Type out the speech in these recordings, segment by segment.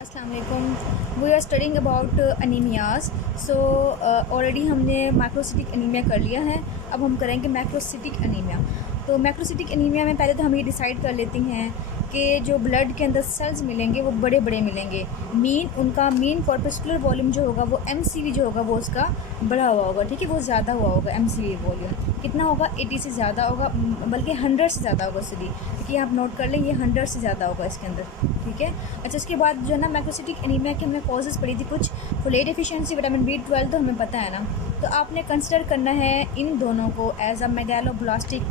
अस्सलाम वालेकुम। We are studying about anaemias. So already हमने मैक्रोसिटिक अनीमिया कर लिया है। अब हम करेंगे मैक्रोसिटिक अनीमिया। तो मैक्रोसिटिक अनीमिया में पहले तो हम ये डिसाइड कर लेते हैं कि जो ब्लड के अंदर सेल्स मिलेंगे वो बड़े बड़े मिलेंगे। उनका मीन कॉर्पस्कुलर वॉल्यूम जो होगा वो MCV जो होगा वो उसका बढ़ा हुआ होगा, ठीक है, वो ज़्यादा हुआ होगा। MCV वॉल्यूम कितना होगा? 80 से ज़्यादा होगा, बल्कि 100 से ज़्यादा होगा। सॉरी, क्योंकि आप नोट कर लें ये 100 से ज़्यादा होगा इसके अंदर, ठीक है। अच्छा, उसके बाद जो है ना मैक्रोसिटिक एनीमिया की हमने कॉजेज़ पढ़ी थी कुछ। फोलेट डेफिशिएंसी, विटामिन B12 तो हमें पता है ना। तो आपने कंसिडर करना है इन दोनों को एज अ मेगालोब्लास्टिक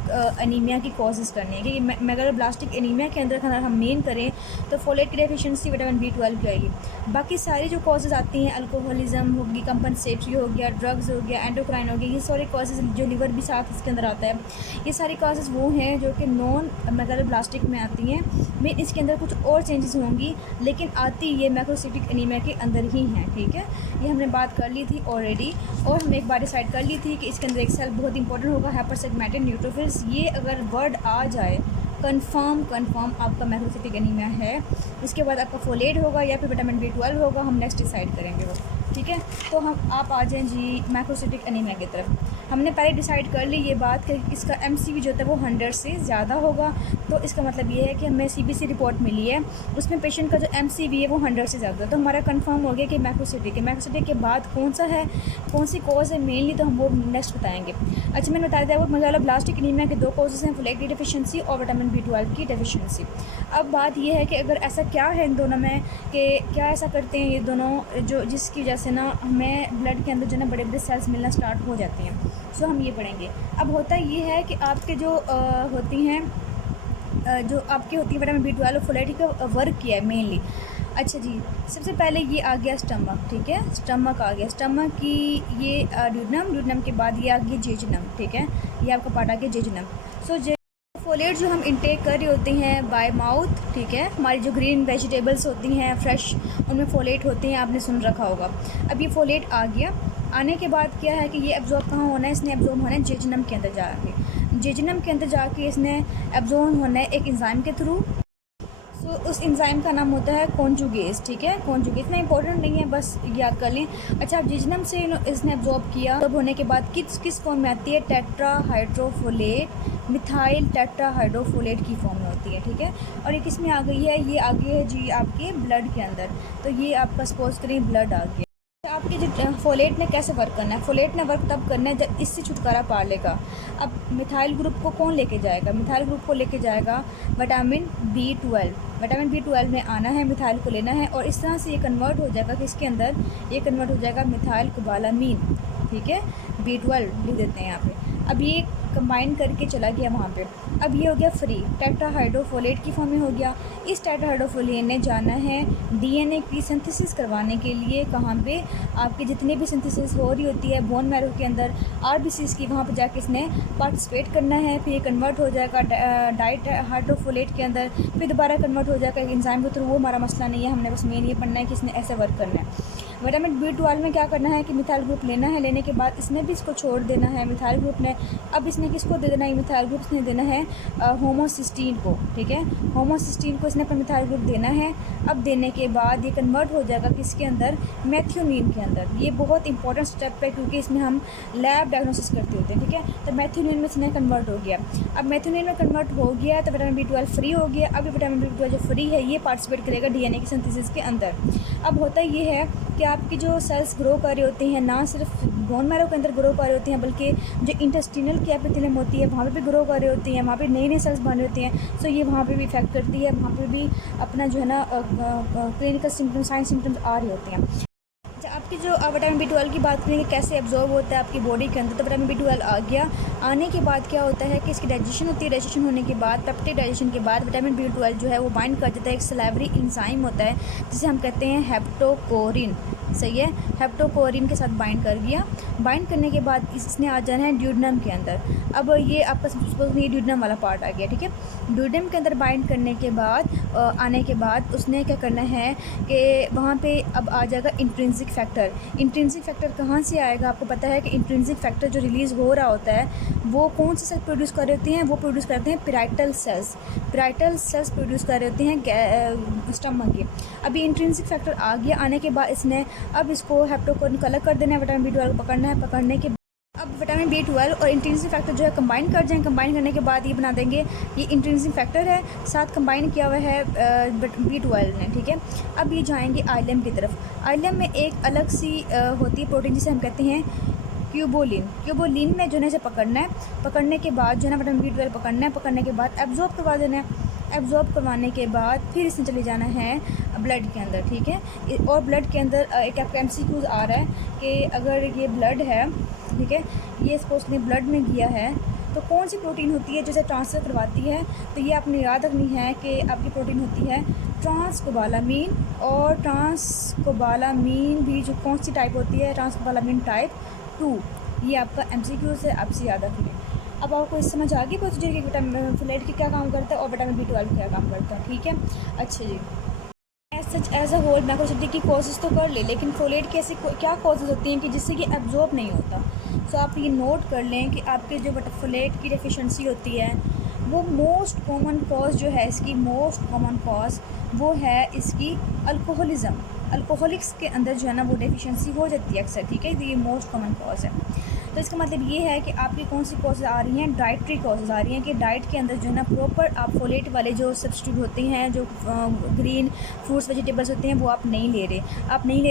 एनीमिया की कॉजेज़ करनी है, क्योंकि मेगालोब्लास्टिक एनीमिया के अंदर अगर हम मेन करें तो फोलेट की डेफिशिएंसी विटामिन B12 की आएगी। बाकी सारी जो कॉजेज़ आती हैं, अल्कोहलिज्म होगी, कंपनसेटरी हो गया, ड्रग्स हो गया, एंडोक्राइन हो गया, ये सारे कॉजेज़, जो लिवर भी साथ इसके अंदर आता है, ये सारी कॉजेज़ वो हैं जो कि नॉन मेगालोब्लास्टिक में आती हैं। में इसके अंदर कुछ और चेंजेस होंगी, लेकिन आती ये मैक्रोसिटिक एनीमिया के अंदर ही हैं, ठीक है। ये हमने बात कर ली थी ऑलरेडी, और हमने एक बार डिसाइड कर ली थी कि इसके अंदर एक सेल बहुत इंपॉर्टेंट होगा, हाइपरसेगमेंटेड न्यूट्रोफिल्स। ये अगर वर्ड आ जाए कंफर्म आपका मैक्रोसिटिक एनीमिया है। इसके बाद आपका फोलेट होगा या फिर विटामिन B12 होगा, हम नेक्स्ट डिसाइड करेंगे वो, ठीक है। तो हम आप आ जाएँ जी मैक्रोसिटिक एनीमिया की तरफ। हमने पहले डिसाइड कर ली ये बात कि इसका MCV जो होता है वो 100 से ज़्यादा होगा। तो इसका मतलब ये है कि हमें CBC रिपोर्ट मिली है, उसमें पेशेंट का जो MCV है वो 100 से ज़्यादा है। तो हमारा कंफर्म हो गया कि मैक्रोसिटिक है। मैक्रोसिटिक के बाद कौन सा है, कौन सी कॉज है मेनली, तो हम वो नेक्स्ट बताएंगे। अच्छा, मैंने बताया था वो मेगालोब्लास्टिक एनीमिया के दो कॉजेज़ हैं, फोलेट की डेफिशिएंसी और विटामिन B12 की डेफिशिएंसी। अब बात यह है कि अगर ऐसा क्या है इन दोनों में, कि क्या ऐसा करते हैं ये दोनों जो जिसकी वजह से ना हमें ब्लड के अंदर जो ना बड़े बड़े सेल्स मिलना स्टार्ट हो जाती हैं। सो हम ये पढ़ेंगे। अब होता ये है कि आपके जो होती हैं जो आपकी होती है विटामिन B12 और फोलेट का वर्क किया है मेनली। अच्छा जी, सबसे पहले ये आ गया स्टमक, ठीक है, स्टमक आ गया। स्टमक की ये ड्यूडनम के बाद ये आ गया जेजुनम, ठीक है, ये आपका पार्ट आ गया जेजुनम। सो फोलेट जो हम इंटेक कर रहे होते हैं बाय माउथ, ठीक है, हमारी जो ग्रीन वेजिटेबल्स होती हैं फ्रेश, उनमें फोलेट होते हैं, आपने सुन रखा होगा। अब ये फोलेट आ गया, आने के बाद क्या है कि ये एब्जॉर्ब कहाँ होना है, इसने एब्जॉर्ब होना है जेजुनम के अंदर जाके। जेजुनम के अंदर जाके इसने एब्जॉर्ब होना है एक एंजाइम के थ्रू। सो उस एंजाइम का नाम होता है कॉन्जुगेज, ठीक है। कॉन्जुगेज इतना इंपॉर्टेंट नहीं है, बस याद कर लें। अच्छा, जेजुनम से इसने एब्जॉर्ब किया, तब होने के बाद किस फॉर्म में आती है? टेट्राहाइड्रोफोलेट, मिथाइल टेट्राहाइड्रोफोलेट की फॉर्म में होती है, ठीक है। और ये किस में आ गई है? ये आ गई है जी आपके ब्लड के अंदर। तो ये आपका सपोज करें ब्लड आ गया। आपके जो फोलेट ने कैसे वर्क करना है? फोलेट ने वर्क तब करना है जब इससे छुटकारा पा लेगा। अब मिथाइल ग्रुप को कौन लेके जाएगा? मिथाइल ग्रुप को लेके जाएगा विटामिन B12। विटामिन B12 में आना है, मिथाइल को लेना है, और इस तरह से ये कन्वर्ट हो जाएगा कि इसके अंदर ये कन्वर्ट हो जाएगा मिथाइल कोबालामीन, ठीक है, B12 लिख देते हैं यहाँ पे। अब ये कंबाइन करके चला गया वहाँ पे। अब ये हो गया फ्री, टेट्राहाइड्रोफोलेट की फॉर्म में हो गया। इस टेट्राहाइड्रोफोलेट ने जाना है DNA की सिंथेसिस करवाने के लिए। कहाँ पे? आपकी जितनी भी सिंथेसिस हो रही होती है बोन मैरो के अंदर, RBCs की, वहाँ पे जाके इसने पार्टिसिपेट करना है। फिर ये कन्वर्ट हो जाएगा डाइट हाइड्रोफोलेट के अंदर, फिर दोबारा कन्वर्ट हो जाएगा एंजाइम के थ्रू। वो हमारा मसला नहीं है, हमने बस मेन ये पढ़ना है कि इसने ऐसे वर्क करना है। विटामिन B12 में क्या करना है कि मिथाइल ग्रुप लेना है, लेने के बाद इसने भी इसको छोड़ देना है मिथाइल ग्रुप ने। अब इसने किसको दे देना है? मिथाइल ग्रुप इसने देना है होमोसिस्टीन को, ठीक है, होमोसिस्टीन को इसने अपना मिथाइल ग्रुप देना है। अब देने के बाद ये कन्वर्ट हो जाएगा किसके अंदर? मैथ्योनिन के अंदर। ये बहुत इंपॉर्टेंट स्टेप है क्योंकि इसमें हम लैब डायग्नोसिस करते होते हैं, ठीक है। तो मैथ्योनिन में इसने कन्वर्ट हो गया। अब मैथ्योनिन में कन्वर्ट हो गया तो विटामिन B12 फ्री हो गया। अब ये विटामिन B12 जो फ्री है ये पार्टिसिपेट करेगा DNA की सिंथेसिस के अंदर। अब होता ये है कि आपकी जो सेल्स ग्रो कर रही होती हैं, ना सिर्फ बोन मैरो के अंदर ग्रो कर रही होती हैं, बल्कि जो इंटेस्टिनल की एपिथेलियम होती है वहाँ पे भी ग्रो कर रही होती हैं, वहाँ पे नई नई सेल्स बन रही होती हैं। सो ये वहाँ पे भी इफेक्ट करती है, वहाँ पे भी अपना जो है ना क्लिनिकल सिम्टम्स, साइन सिम्टम्स आ रही होती हैं। अच्छा, आपकी जो विटामिन B12 की बात करें कि कैसे एब्जॉर्ब होता है आपकी बॉडी के अंदर, तो विटामिन B12 आ गया। आने के बाद क्या होता है कि इसकी डाइजेशन होती है। डाइजेशन होने के बाद, पेप्टाइड डाइजेशन के बाद विटामिन B12 जो है वो बाइंड कर देता है एक सलाइवरी एंजाइम होता है जिसे हम कहते हैं हेप्टोकोरिन, सही है, हेप्टोकोरिन के साथ बाइंड कर गया। बाइंड करने के बाद इसने आ जाना है ड्यूडेनम के अंदर। अब ये आपका सपोज ये ड्यूडेनम वाला पार्ट आ गया, ठीक है। ड्यूडेनम के अंदर बाइंड करने के बाद आने के बाद उसने क्या करना है कि वहाँ पे अब आ जाएगा इंट्रिंसिक फैक्टर। इंट्रिंसिक फैक्टर कहाँ से आएगा? आपको पता है कि इंट्रिंसिक फैक्टर जो रिलीज़ हो रहा होता है वो कौन से सेल्स प्रोड्यूस कर रहे होते हैं? वो प्रोड्यूस करते हैं parietal cells. Parietal cells produce कर रहे होते हैं स्टमक के। अभी इंट्रिंसिक फैक्टर आ गया, आने के बाद इसने अब इसको हेप्टोकोरिन को अलग कर देना है, विटामिन B12 को पकड़ना है। पकड़ने के अब विटामिन B12 और इंट्रिंसिक फैक्टर जो है कंबाइन कर जाएँ। कंबाइन करने के बाद ये बना देंगे, ये इंट्रिंसिक फैक्टर है साथ कंबाइन किया हुआ है B12 ने, ठीक है। अब ये जाएंगे आइलम की तरफ। आइलम में एक अलग सी होती है प्रोटीन जिसे हम कहते हैं क्यूबोलिन। क्यूबोलिन में जो है इसे पकड़ना है। पकड़ने के बाद जो है ना विटामिन B12 पकड़ना है। पकड़ने के बाद एब्जॉर्ब करवा देना है। एब्जॉर्ब करवाने के बाद फिर इसने चले जाना है ब्लड के अंदर, ठीक है। और ब्लड के अंदर एक आपका MCQ आ रहा है कि अगर ये ब्लड है, ठीक है, ये सपोज ने ब्लड में गया है तो कौन सी प्रोटीन होती है जैसे ट्रांसफ़र करवाती है? तो ये आपने याद रखनी है कि आपकी प्रोटीन होती है ट्रांसकोबालामीन। और ट्रांसकोबालामीन भी जो कौन सी टाइप होती है? ट्रांसकोबालामीन टाइप 2। ये आपका MCQ से आपसे याद रखिए। अब आपको इस समझ आ गई प्रोसीजर कि विटामिन फोलेट की क्या काम करता है और विटामिन B12 क्या काम करता है, ठीक है। अच्छा जी, एज अ होल मैक्रोसिटिक की कॉजेज़ तो कर ले, लेकिन फोलेट की ऐसी क्या कॉजेज़ होती हैं कि जिससे कि एब्जॉर्ब नहीं होता? सो आप ये नोट कर लें कि आपके जो फोलेट की डेफिशिएंसी होती है वो मोस्ट कॉमन कॉज जो है इसकी, मोस्ट कॉमन कॉज वो है इसकी अल्कोहलिज़म। अल्कोहलिक्स के अंदर जो है ना वो डेफिशिएंसी हो जाती है अक्सर, ठीक है। तो ये मोस्ट कॉमन कॉज है। तो इसका मतलब ये है कि आपकी कौन सी कॉजेज़ आ रही हैं? डाइटरी कॉजेज़ आ रही हैं कि डाइट के अंदर जो है ना प्रॉपर आप फोलेट वाले जो सब्स्टिट्यूट होते हैं, जो ग्रीन फ्रूट्स वेजिटेबल्स होते हैं वो आप नहीं ले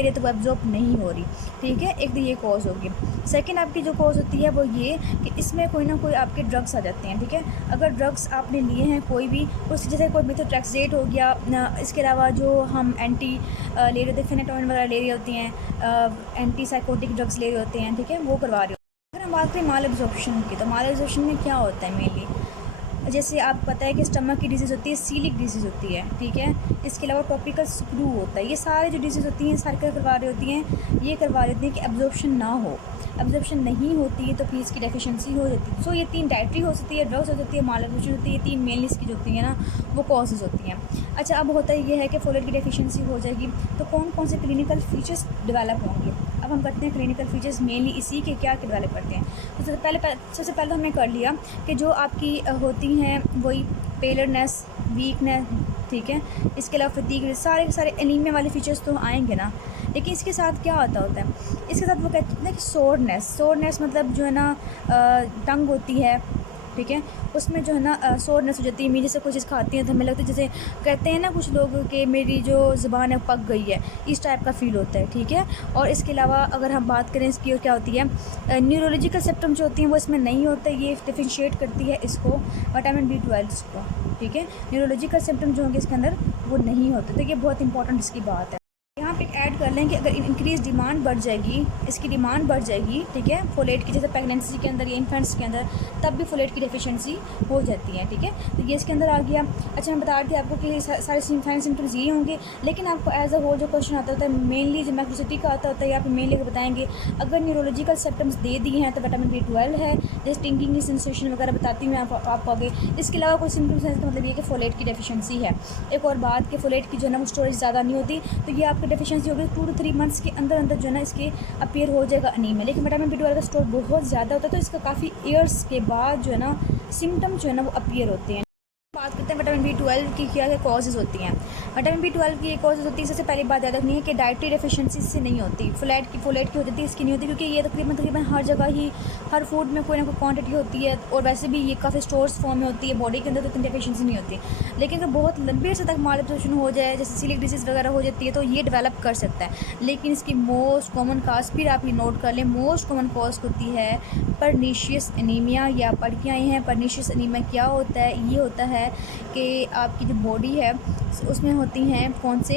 रहे तो वो एब्जॉर्ब नहीं हो रही, ठीक है। एक तो ये कॉज होगी। सेकंड आपकी जो कॉज होती है वो ये कि इसमें कोई ना कोई आपके ड्रग्स आ जाते हैं, ठीक है। अगर ड्रग्स आपने लिए हैं कोई भी, उस जैसे कोई मेथोट्रेक्सेट हो गया, इसके अलावा जो हम एंटी ले रहे होते हैं, फेनेटोइन वगैरह ले रही होती हैं, एंटी साइकोटिक ड्रग्स ले रहे होते हैं, ठीक है, वो करवा रहे हो। अगर हम बात करें माल एब्जॉर्प्शन की, तो माल एब्जॉर्प्शन में क्या होता है मेनली, जैसे आप पता है कि स्टमक की डिजीज़ होती है, सीलिक डिजीज़ होती है, ठीक है। इसके अलावा टॉपिकल स्क्रू होता है। ये सारे जो डिजीज़ होती हैं सारी क्या करवा रही होती हैं? ये करवा रही होती हैं कि एब्जॉर्प्शन ना हो। एब्जॉर्प्शन नहीं होती है तो फिर इसकी डेफिशिएंसी हो जाती है। सो ये 3 डाइटरी हो सकती है, ड्रग्स हो सकती है, माल एब्जॉर्प्शन होती है। ये 3 मेनली इसकी जो होती है ना वो कॉजेज़ होती हैं। अच्छा, अब होता ये है कि फोलेट की डेफिशिएंसी हो जाएगी तो कौन कौन से क्लिनिकल फीचर्स डेवलप होंगे? अब हम करते हैं क्लिनिकल फीचर्स मेनली इसी के क्या डेवलप करते हैं। तो सबसे पहले हमने कर लिया कि जो आपकी होती हैं वही पेलरनेस, वीकनेस, ठीक है। इसके अलावा फटीग, सारे के सारे एनीमिया वाले फीचर्स तो आएंगे ना। लेकिन इसके साथ क्या होता है? इसके साथ वो कहते हैं कि सोरनेस मतलब जो है ना टंग होती है, ठीक है, उसमें जो है ना सोरनेस हो जाती है। मेरी से कोई चीज़ खाती हैं तो हमें लगता है जैसे कहते हैं ना कुछ लोग कि मेरी जो ज़ुबान है पक गई है, इस टाइप का फ़ील होता है, ठीक है। और इसके अलावा अगर हम बात करें इसकी और क्या होती है, न्यूरोलॉजिकल सिम्टम जो होती हैं वो इसमें नहीं होते। ये डिफरेंशिएट करती है इसको विटामिन B12 को, ठीक है। न्यूरोलॉजिकल सिम्टम जो होंगे इसके अंदर वो नहीं होते। तो ये बहुत इंपॉर्टेंट इसकी बात है। यहाँ पे ऐड कर लें कि अगर इंक्रीज़ डिमांड बढ़ जाएगी, इसकी डिमांड बढ़ जाएगी, ठीक है, फोलेट की, जैसे प्रेगनेंसी के अंदर या इन्फेंट्स के अंदर, तब भी फोलेट की डेफिशिएंसी हो जाती है, ठीक है। तो ये इसके अंदर आ गया। अच्छा, मैं बता रही थी आपको कि सारे सिम्टम्स ये होंगे, लेकिन आपको एज अ होल जो क्वेश्चन आता होता है मेनली जो मैक्रोसिटी का आता होता है, यहाँ पे मेनली बताएंगे अगर न्यूरोलॉजिकल सिम्टम्स दे दिए हैं तो विटामिन B12 है, जैसे टिंगिंग की सेंसेशन वगैरह बताती हूँ मैं आपको आगे। इसके अलावा कोई सिम्टम्स हैं तो मतलब ये कि फोलेट की डेफिशिएंसी है। एक और बात कि फोलेट की जो है ना वो स्टोरेज ज़्यादा नहीं होती, तो ये आपकी डेफिशिएंसी होगी 2 to 3 मंथ्स के अंदर जो है ना इसके अपीयर हो जाएगा अनीमिया। लेकिन विटामिन B12 का स्टोर बहुत ज़्यादा होता है तो इसका काफ़ी ईयर्स के बाद जो है ना सिम्टम जो है ना वो अपीयर होते हैं। बात करते हैं विटामिन B12 की क्या कॉजेज़ होती हैं। विटामिन B12 की ये कॉजेज़ होती है, सबसे पहली बात याद रखनी है कि डाइटरी डेफिशिएंसी से नहीं होती। फोलेट की हो जाती है, इसकी नहीं होती, क्योंकि ये तकरीबन हर जगह ही हर फूड में कोई ना कोई क्वांटिटी होती है और वैसे भी ये काफ़ी स्टोर्स फॉर्म में होती है बॉडी के अंदर, तो इतनी डेफिशिएंसी नहीं होती। लेकिन अगर बहुत लंबे अर्से तक माल एब्जॉर्प्शन हो जाए, जैसे सीलिक डिजीज़ वगैरह हो जाती है, तो ये डेवलप कर सकता है। लेकिन इसकी मोस्ट कॉमन काज, फिर आप ये नोट कर लें, मोस्ट कॉमन कॉज होती है परनीशियस एनीमिया, या पढ़ के आए हैं। परनीशियस एनीमिया क्या होता है? ये होता है कि आपकी जो बॉडी है उसमें होती हैं कौन से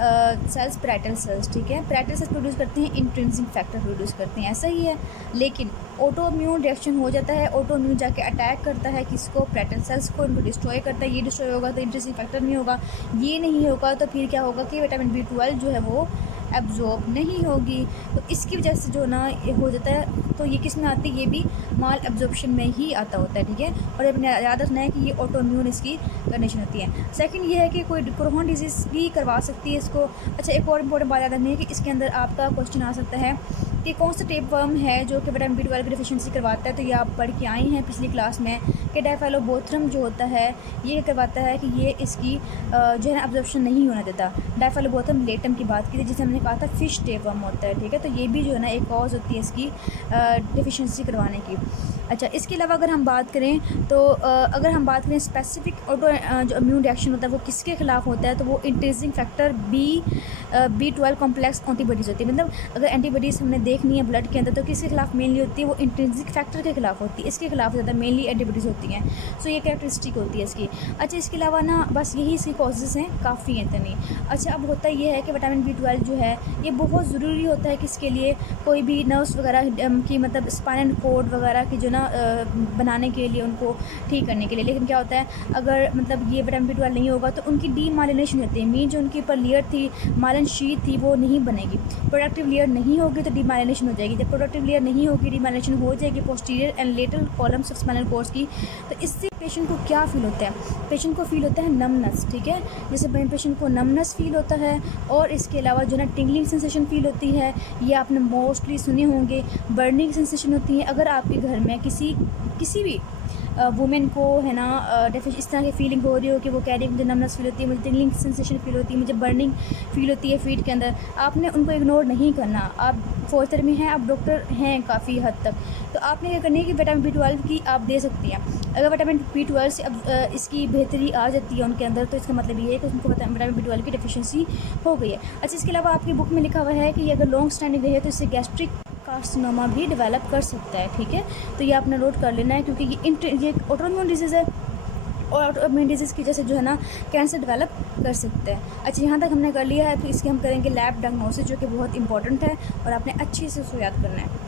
सेल्स, पैराइटल सेल्स, ठीक है। पैराइटल सेल्स प्रोड्यूस करते हैं इंट्रिंसिक फैक्टर प्रोड्यूस करते हैं, ऐसा ही है। लेकिन ऑटोइम्यून रिएक्शन हो जाता है, ऑटोइम्यून जाके अटैक करता है किसको? पैराइटल सेल्स को, इनको डिस्ट्रॉय करता है। ये डिस्ट्रॉय होगा तो इंट्रिंसिक फैक्टर नहीं होगा, ये नहीं होगा तो फिर क्या होगा कि विटामिन B12 जो है वो एब्जॉर्ब नहीं होगी। तो इसकी वजह से जो ना ये हो जाता है, तो ये किस में आती है, ये भी माल एब्जॉर्प्शन में ही आता होता है, ठीक है। और अपने याद रखना है कि ये ऑटो इम्यून इसकी कंडीशन होती है। सेकंड ये है कि कोई क्रोहन डिजीज़ भी करवा सकती है इसको। अच्छा, एक और इम्पोर्टेंट बात याद रखनी है कि इसके अंदर आपका क्वेश्चन आ सकता है कि कौन सा टेपवर्म है जो कि विटामिन B12 की डिफिशिएंसी करवाता है। तो ये आप पढ़ के आई हैं पिछली क्लास में कि डायफेलोबोथ्रम जो होता है ये करवाता है कि ये इसकी जो है ना एब्जॉर्प्शन नहीं होने देता। डायफेलोबोथ्रम लेटम की बात की थी जिसे हमने कहा था फिश टेपवर्म होता है, ठीक है। तो ये भी जो है ना एक कॉज होती है इसकी डिफिशिएंसी करवाने की। अच्छा, इसके अलावा अगर हम बात करें तो अगर हम बात करें स्पेसिफिक ऑटो जो इम्यून रिएक्शन होता है वो किसके खिलाफ होता है, तो वो intrinsic factor B12 complex antibodies होती है। मतलब अगर एंटीबॉडीज़ हमने देखनी है ब्लड के अंदर तो किसके खिलाफ मेनली होती है, वो इंट्रिंसिक फैक्टर के खिलाफ होती है, इसके खिलाफ ज़्यादा मेनली एंटीबॉडीज़ होती हैं। सो ये कैरेक्टरिस्टिक होती है इसकी। अच्छा, इसके अलावा ना बस यही इसकी कॉजेज़ हैं, काफ़ी हैं इतनी। अच्छा, अब होता ये है कि विटामिन B12 जो है ये बहुत ज़रूरी होता है किसके लिए, कोई भी नर्व्स वगैरह की मतलब स्पाइनल कॉर्ड वगैरह की जो ना बनाने के लिए, उनको ठीक करने के लिए। लेकिन क्या होता है अगर मतलब ये विटामिन B12 नहीं होगा तो उनकी डीमाइलिनेशन होती है, मीन जो उनके ऊपर लेयर थी, माइलिन शीट थी, वो नहीं बनेगी। प्रोडक्टिव लेयर नहीं होगी तो डीमाइलिनेशन हो जाएगी। जब प्रोडक्टिव लेयर नहीं होगी, डीमाइलिनेशन हो जाएगी posterior and lateral columns of spinal cords की। तो इससे पेशेंट को क्या फील होता है, पेशेंट को फील होता है नमनेस, ठीक है। जैसे पेशेंट को नमनेस फील होता है और इसके अलावा जो ना टिंगलिंग सेंसेशन फील होती है, ये आपने मोस्टली सुने होंगे। बर्निंग सेंसेशन होती है। अगर आपके घर में किसी भी वुमेन को है ना इस तरह की फीलिंग हो रही हो कि वो कह रही है मुझे नमनेस फील होती है, मुझे टिंगलिंग सेंसेशन फील होती है, मुझे बर्निंग फील होती है फीट के अंदर, आपने उनको इग्नोर नहीं करना। आप फोर्थ ईयर में हैं, आप डॉक्टर हैं काफ़ी हद तक, तो आपने क्या करनी है कि विटामिन B12 की आप दे सकती हैं। अगर विटामिन B12 से अब इसकी बेहतरी आ जाती है उनके अंदर, तो इसका मतलब ये है कि उनको विटामिन B12 की डिफिशिएंसी हो गई है। अच्छा, इसके अलावा आपकी बुक में लिखा हुआ है कि अगर लॉन्ग स्टैंडिंग रही है तो इससे गैस्ट्रिक कार्सिनोमा भी डेवलप कर सकता है, ठीक है। तो ये आपने नोट कर लेना है क्योंकि ये ऑटोइम्यून डिजीज़ है और ऑटोइम्यून डिजीज़ की वजह से जो है ना कैंसर डेवलप कर सकता है। अच्छा, यहाँ तक हमने कर लिया है, तो इसके हम करेंगे लैब डायग्नोसिस जो कि बहुत इंपॉर्टेंट है और आपने अच्छे से उसको याद करना है।